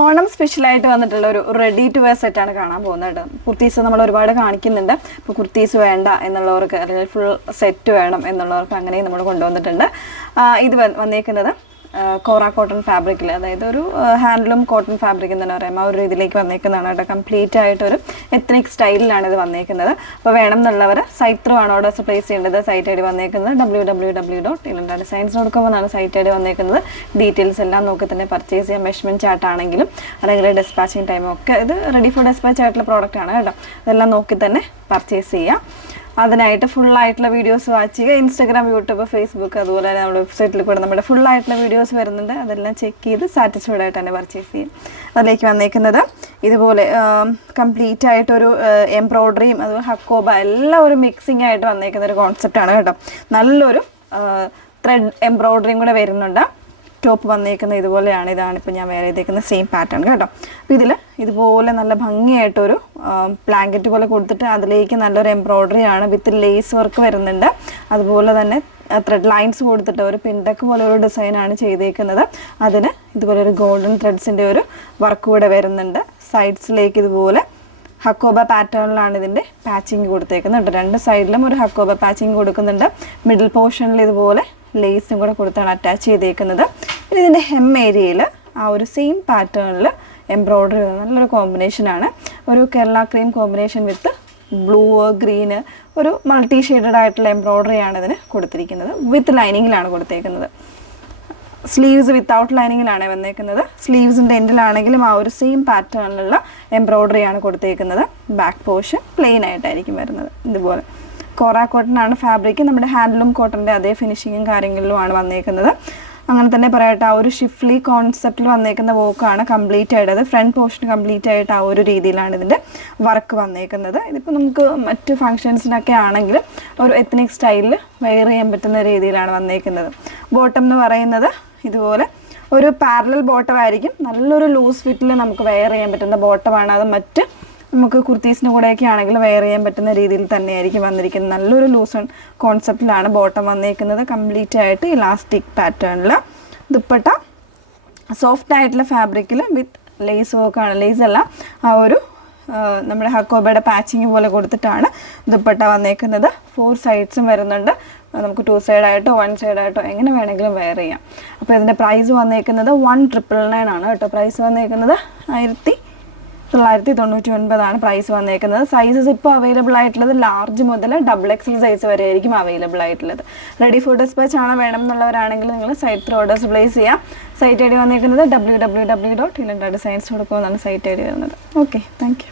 ഓണം സ്പെഷ്യലായിട്ട് വന്നിട്ടുള്ള ഒരു റെഡി ടു വെയർ സെറ്റാണ് കാണാൻ പോകുന്നത്. കുർത്തീസ് നമ്മൾ ഒരുപാട് കാണിക്കുന്നുണ്ട്. ഇപ്പോൾ കുർത്തീസ് വേണ്ട എന്നുള്ളവർക്ക് അല്ലെങ്കിൽ ഫുൾ സെറ്റ് വേണം എന്നുള്ളവർക്ക് അങ്ങനെയും നമ്മൾ കൊണ്ടുവന്നിട്ടുണ്ട്. ഇത് വന്നേക്കുന്നത് കോറ കോട്ടൺ ഫാബ്രിക്കിൽ, അതായത് ഒരു ഹാൻഡ്ലൂം കോട്ടൺ ഫാബ്രിക് എന്ന് തന്നെ പറയാം. ആ ഒരു രീതിയിലേക്ക് വന്നേക്കുന്നതാണ് കേട്ടോ. കംപ്ലീറ്റ് ആയിട്ടൊരു എത്നിക് സ്റ്റൈലിലാണ് ഇത് വന്നേക്കുന്നത്. അപ്പോൾ വേണം എന്നുള്ളവർ സൈറ്റ് ത്രൂ ആണ് ഓർഡേഴ്സ് പ്ലേസ് ചെയ്യേണ്ടത്. സൈറ്റ് ഐ ഡി വന്നേക്കുന്നത് www.ilandadesigns.com എന്നാണ് സൈറ്റ് ഐ ഡി വന്നേക്കുന്നത്. ഡീറ്റെയിൽസ് എല്ലാം നോക്കി തന്നെ പർച്ചേസ് ചെയ്യാം. മെഷർമെൻറ്റ് ചാർട്ടാണെങ്കിലും അല്ലെങ്കിൽ ഡെസ്പാച്ചിങ് ടൈമും ഒക്കെ ഇത് റെഡി ഫോർ ഡെസ്പാച്ച് ആയിട്ടുള്ള പ്രോഡക്റ്റ് ആണ് കേട്ടോ. അതെല്ലാം നോക്കി തന്നെ പർച്ചേസ് ചെയ്യാം. അതിനായിട്ട് ഫുള്ളായിട്ടുള്ള വീഡിയോസ് വാച്ച് ചെയ്യുക. ഇൻസ്റ്റാഗ്രാം, യൂട്യൂബ്, ഫേസ്ബുക്ക്, അതുപോലെ തന്നെ നമ്മുടെ വെബ്സൈറ്റിൽ കൂടെ നമ്മുടെ ഫുള്ളായിട്ടുള്ള വീഡിയോസ് വരുന്നുണ്ട്. അതെല്ലാം ചെക്ക് ചെയ്ത് സാറ്റിസ്ഫൈഡ് ആയിട്ട് തന്നെ പർച്ചേസ് ചെയ്യും. അതിലേക്ക് വന്നേക്കുന്നത് ഇതുപോലെ കംപ്ലീറ്റ് ആയിട്ടൊരു എംബ്രോയ്ഡറിയും അതുപോലെ ഹക്കോബ എല്ലാം ഒരു മിക്സിംഗ് ആയിട്ട് വന്നേക്കുന്ന ഒരു കോൺസെപ്റ്റാണ് കേട്ടോ. നല്ലൊരു ത്രെഡ് എംബ്രോയ്ഡറിയും കൂടെ വരുന്നുണ്ട്. ടോപ്പ് വന്നേക്കുന്നത് ഇതുപോലെയാണ്. ഇതാണിപ്പോൾ ഞാൻ വേറെ ചെയ്തേക്കുന്ന സെയിം പാറ്റേൺ കേട്ടോ. അപ്പോൾ ഇതിൽ ഇതുപോലെ നല്ല ഭംഗിയായിട്ടൊരു ബ്ലാങ്കറ്റ് പോലെ കൊടുത്തിട്ട് അതിലേക്ക് നല്ലൊരു എംബ്രോയ്ഡറി ആണ് വിത്ത് ലേസ് വർക്ക് വരുന്നുണ്ട്. അതുപോലെ തന്നെ ത്രെഡ് ലൈൻസ് കൊടുത്തിട്ട് ഒരു പിൻഡക്ക് പോലെ ഒരു ഡിസൈനാണ് ചെയ്തേക്കുന്നത്. അതിന് ഇതുപോലെ ഒരു ഗോൾഡൻ ത്രെഡ്സിൻ്റെ ഒരു വർക്ക് കൂടെ വരുന്നുണ്ട്. സൈഡ്സിലേക്ക് ഇതുപോലെ ഹക്കോബ പാറ്റേണിലാണ് ഇതിൻ്റെ പാച്ചിങ് കൊടുത്തേക്കുന്നുണ്ട്. രണ്ട് സൈഡിലും ഒരു ഹക്കോബ പാച്ചിങ് കൊടുക്കുന്നുണ്ട്. മിഡിൽ പോർഷനിൽ ഇതുപോലെ ലേസും കൂടെ കൊടുത്താണ് അറ്റാച്ച് ചെയ്തേക്കുന്നത്. ഇനി ഇതിൻ്റെ ഹെം ഏരിയയിൽ ആ ഒരു സെയിം പാറ്റേണിൽ എംബ്രോയ്ഡറി നല്ലൊരു കോമ്പിനേഷനാണ്. ഒരു Kerala cream combination with blue, green, ഒരു മൾട്ടി ഷെയ്ഡഡ് ആയിട്ടുള്ള എംബ്രോയ്ഡറിയാണ് ഇതിന് കൊടുത്തിരിക്കുന്നത്. വിത്ത് ലൈനിങ്ങിലാണ് കൊടുത്തേക്കുന്നത്. സ്ലീവ്സ് വിത്തൗട്ട് ലൈനിങ്ങിലാണ് വന്നേക്കുന്നത്. സ്ലീവ്സിൻ്റെ എൻഡിലാണെങ്കിലും ആ ഒരു സെയിം പാറ്റേണിലുള്ള എംബ്രോയ്ഡറിയാണ് കൊടുത്തേക്കുന്നത്. ബാക്ക് പോർഷൻ പ്ലെയിൻ ആയിട്ടായിരിക്കും വരുന്നത്. ഇതുപോലെ കോറ കോട്ടൺ ആണ് ഫാബ്രിക്. നമ്മുടെ ഹാൻഡ്ലൂം കോട്ടൻ്റെ അതേ ഫിനിഷിങ്ങും കാര്യങ്ങളിലുമാണ് വന്നേക്കുന്നത്. അങ്ങനെ തന്നെ പറയട്ടെ, ആ ഒരു ഷിഫ്ലി കോൺസെപ്റ്റിൽ വന്നേക്കുന്ന വർക്കാണ് കംപ്ലീറ്റ് ആയിട്ട്. ഫ്രണ്ട് പോർഷൻ കംപ്ലീറ്റ് ആയിട്ട് ആ ഒരു രീതിയിലാണ് ഇതിൻ്റെ വർക്ക് വന്നേക്കുന്നത്. ഇതിപ്പോൾ നമുക്ക് മറ്റ് ഫങ്ഷൻസിനൊക്കെ ആണെങ്കിലും ഒരു എത്നിക് സ്റ്റൈലിൽ വെയർ ചെയ്യാൻ പറ്റുന്ന രീതിയിലാണ് വന്നേക്കുന്നത്. ബോട്ടം എന്ന് പറയുന്നത് ഇതുപോലെ ഒരു പാരലൽ ബോട്ടം ആയിരിക്കും. നല്ലൊരു ലൂസ് ഫിറ്റിൽ നമുക്ക് വെയർ ചെയ്യാൻ പറ്റുന്ന ബോട്ടമാണ്. അത് മറ്റ് നമുക്ക് കുർത്തീസിന് കൂടെയൊക്കെ ആണെങ്കിൽ വെയർ ചെയ്യാൻ പറ്റുന്ന രീതിയിൽ തന്നെയായിരിക്കും വന്നിരിക്കുന്നത്. നല്ലൊരു ലൂസ് കോൺസെപ്റ്റിലാണ് ബോട്ടം വന്നിരിക്കുന്നത്. കംപ്ലീറ്റ് ആയിട്ട് ഇലാസ്റ്റിക് പാറ്റേണിൽ. ദുപ്പട്ട സോഫ്റ്റ് ആയിട്ടുള്ള ഫാബ്രിക്കിൽ വിത്ത് ലേസ് വർക്കാണ്. ലേസ് അല്ല, ആ ഒരു നമ്മുടെ ഹക്കോബയുടെ പാച്ചിങ് പോലെ കൊടുത്തിട്ടാണ് ദുപ്പട്ട വന്നേക്കുന്നത്. 4 സൈഡ്സും വരുന്നുണ്ട്. നമുക്ക് 2 സൈഡായിട്ടോ 1 സൈഡായിട്ടോ എങ്ങനെ വേണമെങ്കിലും വെയർ ചെയ്യാം. അപ്പോൾ ഇതിൻ്റെ പ്രൈസ് വന്നേക്കുന്നത് 1999 ആണ് കേട്ടോ. പ്രൈസ് വന്നേക്കുന്നത് 1999 പ്രൈസ് വന്നേക്കുന്നത്. സൈസസ് ഇപ്പോൾ അവൈലബിൾ ആയിട്ടുള്ളത് ലാർജ് മുതൽ XXL സൈസ് വരെ ആയിരിക്കും അവൈലബിൾ ആയിട്ടുള്ളത്. റെഡി ഫോർ ഡെസ്പാച്ച് ആണ് വേണം എന്നുള്ളവരാണെങ്കിൽ നിങ്ങൾ സൈറ്റ് ത്രൂ ഓർഡേഴ്സ് പ്ലേസ് ചെയ്യാം. സൈറ്റ് ഐ ഡി വന്നേക്കുന്നത് www.ilandadesigns.com എന്നാണ് സൈറ്റ് ഐ ഡി വരുന്നത്. Okay, thank you.